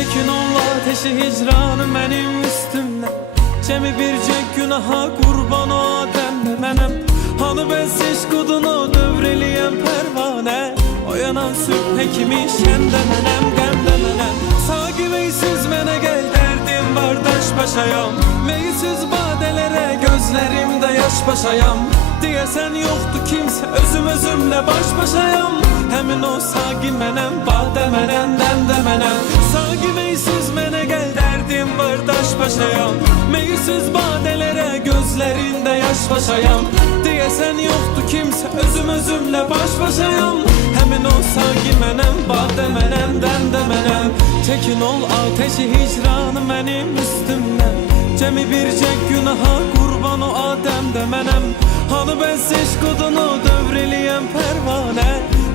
Çekin ol ateşi hicranı mənim üstümdən. Cemi bircək günaha qurban o adəmdə mənəm. Hanı bəs eşqudunu dövr eləyən pərvanə. Oyanan sübhə kimi şəndə mənəm, qəmdə mənəm. Sağiveysiz mənə gəl dərdim bardaş başayam. Meysiz badələrə gözlərimdə yaş başayam. Deyəsən yoxdur kimsə özümlə baş başayam. Həmin o saği mənəm, badə mənəm, dəmdə mənəm. Sağiveysiz mənə gəl dərdim bardaş başayam. Meysiz badələrə gözlərində yaş başayam. Deyəsən yoxdur kimsə özümlə baş başayam. Həmin o saği mənəm, badə mənəm, dəmdə mənəm. Çekin ol ateşi hicranı mənim üstümdən. Cemi bircək günaha qurban o adəmdə mənəm. Hanı bəs eşqudunu dövr eləyən pərvanə.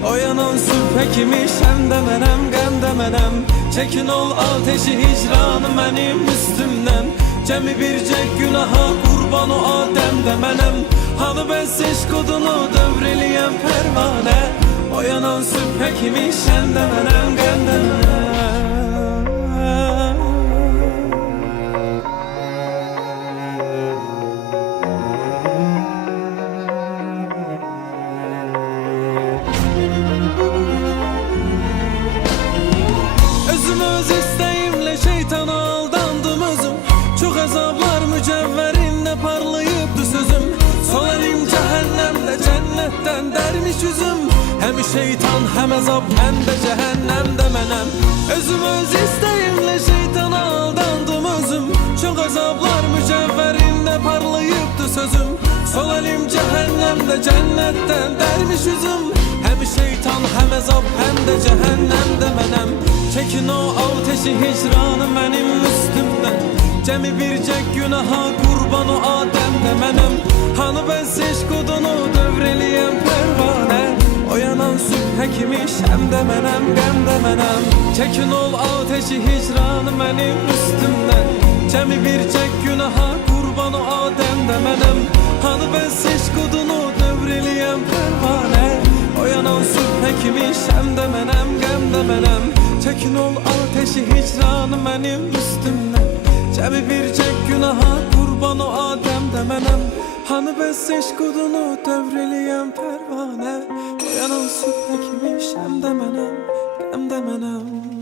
Oyanan sübhə kimi şəndə mənəm, qəmdə mənəm. Çekin ol ateşi hicranı mənim üstümdən. Cemi bircək günaha qurban o adəmdə mənəm. Hanı bəs eşqudunu dövr eləyən pərvanə. Oyanan sübhə kimi şəndə mənəm, qəmdə mənəm. Öz istəyimlə şeytana aldandım özüm. Çox əzablar mücəvvərində parlayıbdı sözüm. Sol əlim cəhənnəmdə, cənnətdən dərmiş üzüm. Həm şeytan, həm əzab, həm də cəhənnəmdə mənəm. Öz istəyimlə şeytana aldandım özüm. Çox əzablar mücəvvərində parlayıbdı sözüm. Sol əlim cəhənnəmdə, cənnətdən dərmiş üzüm. Həm şeytan, həm əzab, həm də cəhənnəmdə mənəm. Çekin o ateşi hicranı mənim üstümdən. Cemi bircək günaha qurban o adəmdə mənəm. Hanı bəs eşqudunu dövr eləyən pərvanə. Oyanan sübhə kimi şəmdə mənəm, qəmdə mənəm. Çekin ol ateşi hicranı mənim üstümdən. Cemi bircək günaha qurban o adəmdə mənəm. Hanı bəs eşqudunu dövr eləyən pərvanə. Oyanan sübhə kimi şəmdə mənəm, qəmdə mənəm. Çekin ol ateşi hicranı mənim üstümdən. Cemi bircək günaha qurban o adəmdə mənəm. Hanı bəs eşqudunu dövr eləyən pərvanə. Oyanan sübhə kimi şəmdə mənəm, qəmdə mənəm.